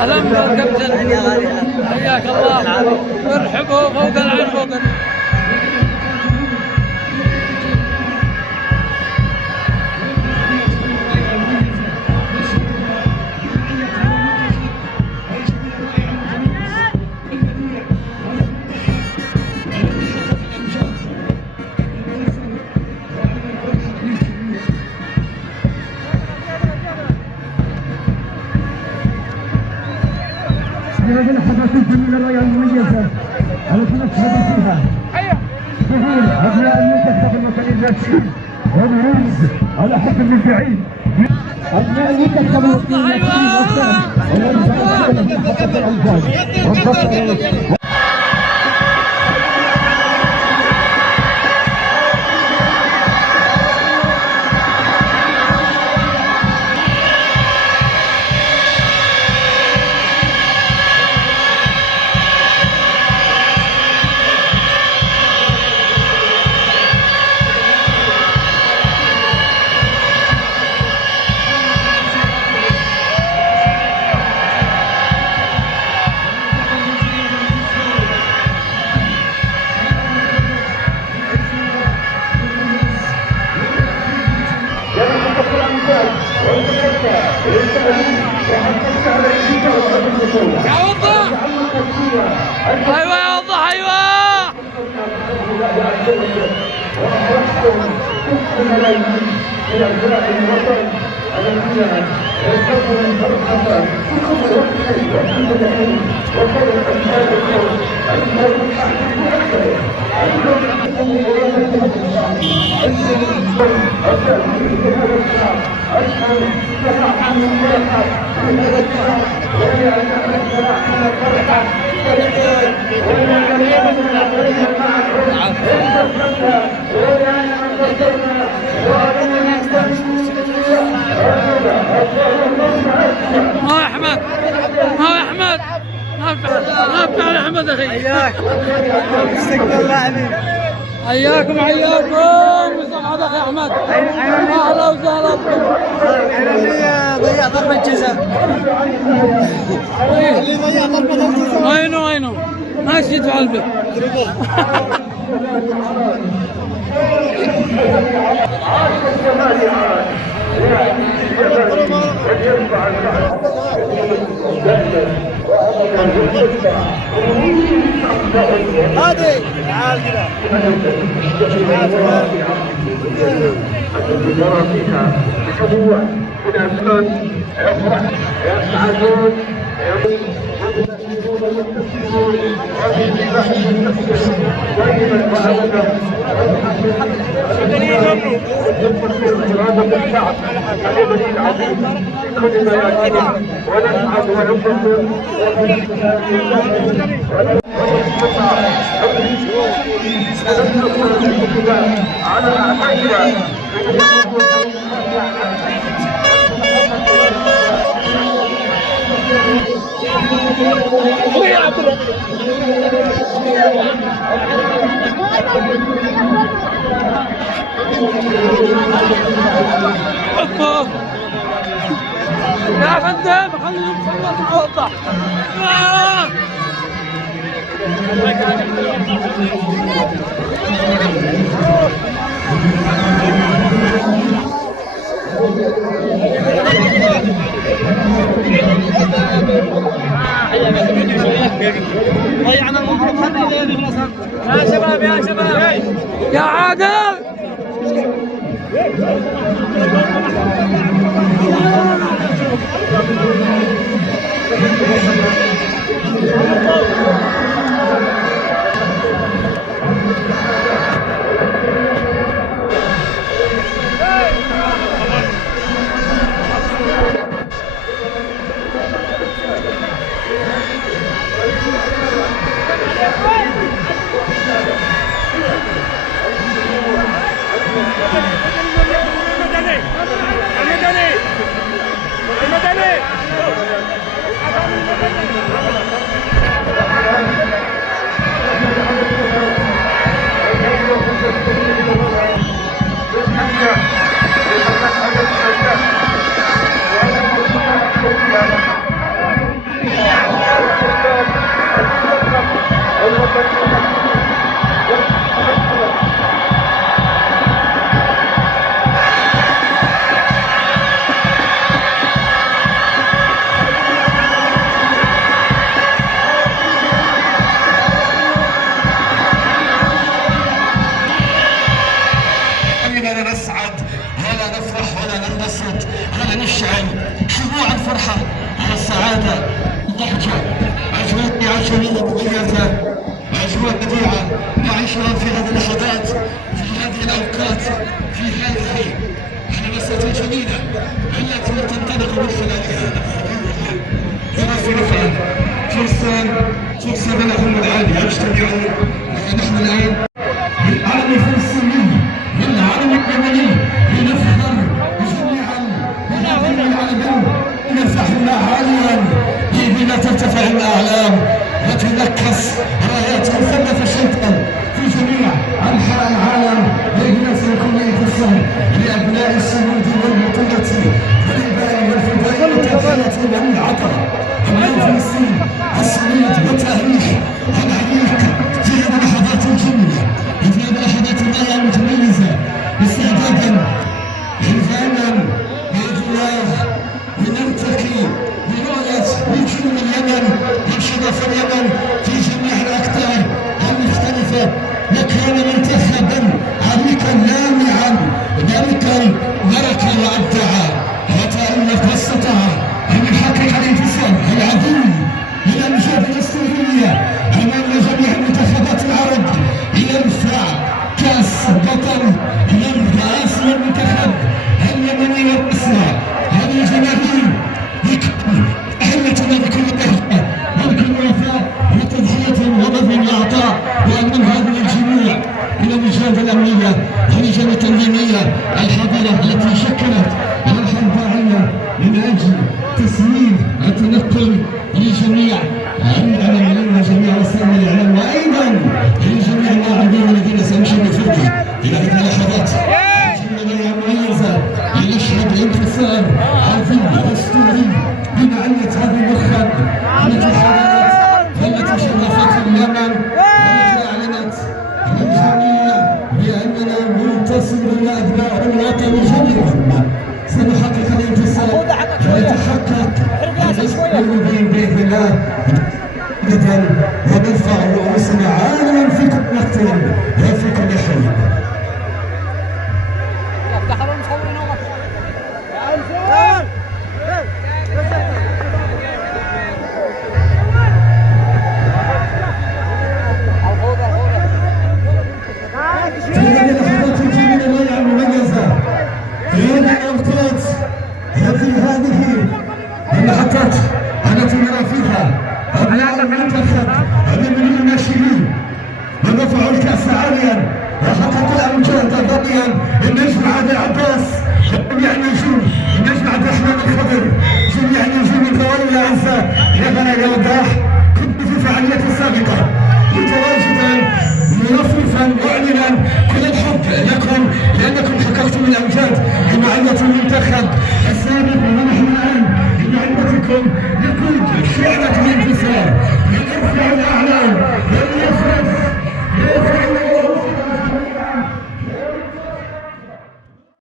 اهلا بالكابتن، حياك الله، ارحبوا فوق العين فوق هذه اللحظات الجميلة الغاية المميزة التي نشهد فيها ظهور أبناء المنتخب الوطني الناشئين ونريد على حب من بعيد أبناء المنتخب الوطني الناشئين والثاني ايوه يا وضح ايوه ما احمد ما بتاع احمد اخي حياك استقبال لاعبين حياكم مساعد اخي احمد اهلا وسهلا بكم. اللي ضيع ضربة جزاء اللي ضيع ضربة الجزاء وينه ما شيت في قلبي هادي تعال كذا نرى فيها بحضور من أسنان يفرح يسعدون يستسلمون ويستسلمون هذه الناحية تستسلم دائما وأبدا إرادة الشعب اليمني العظيم في كل ميادينه ونسعد ونفخر على أعمالنا يا فندم خلينا نخلص الوضع ضيعنا المنطقة يا شباب يا عادل على الشعر شموع الفرحة على السعادة الضحكة أجواء عشرية مميزة أجواء بديعة نعيشها في هذه اللحظات في هذه الأوقات في هذه اللمسات الجميلة التي تنطلق من خلالها فرصة بلغهم العالية يجتمعون نحن الآن بالعالم الفلسطيني بالعالم اليمني لنفخر جميعا بهذه العالم نرفعنا عاليا بنا ترتفع الأعلام وتنكس رايات مثلث الشيطان في جميع أنحاء العالم بين سيكون انتصار لأبناء الصمود والبطولة والإباء والفداء والتضحية والعطاء أبناء فلسطين الصمود والتاريخ العريق في هذه اللحظات الجميلة وفي هذه اللحظات الضيعة المتميزة استعدادا إلزاما بإذن الله لنرتقي برؤية نجوم اليمن وشرف اليمن في جميع الأقطار المختلفة وكان منتخبا عريقا لامعا بركا بركا وأبدعا وتألق واستطاع أن يحقق الانتصار العظيم للأمجاد الأسطورية أمام جميع منتخبات العرب ليرفع كأس بطل للرئيس والمنتخب اليمني والأسرى هذه الجماهير أهلتنا بكل ضحكة وبكل وفاء وتضحية وبذل العطاء ومن هذه الجميع إلى الوجهات الأمنية واللجان التنظيمية الحاضرة التي شكلت روحا فاعلة من أجل تسهيل التنقل لجميع الإعلاميين وجميع وسائل الإعلام وأيضا لجميع اللاعبين الذين سيشاركون فرقة إلى هذه اللحظات جملة مميزة لنشهد انتصار عظيم أسطوري بمعنية هذا المخرج التي حضرت والتي شرفت اليمن والتي أعلنت للجميع بأننا منتصرون أبناء الوطن جميعا سنحقق الانتصار ويتحقق المسؤولين بإذن الله إذن ونرفع رؤوسنا عاليا في كل مقتل وفي كل حي. في هذه اللحظات الجميلة الرائعة المميزة في هذه الأوقات هذه اللحظات التي نرى فيها أبناء المنتخب اليمني الناشئين من رفعوا الكأس عاليا وحققوا الأمجاد ضمنيا النجم عادل عباس جميع النجوم النجم عبد الرحمن الخضر جميع النجوم الثواني الأعزاء يا غنى يا وضاح كنت في فعاليات سابقة متواجدا مرفرفا معلنا كل الحب لكم لأنكم حققتم الأمجاد بمعية المنتخب السابق ونحن الآن بمعيتكم نقود شعلة الانتصار لنرفع الأعلام ولنفرز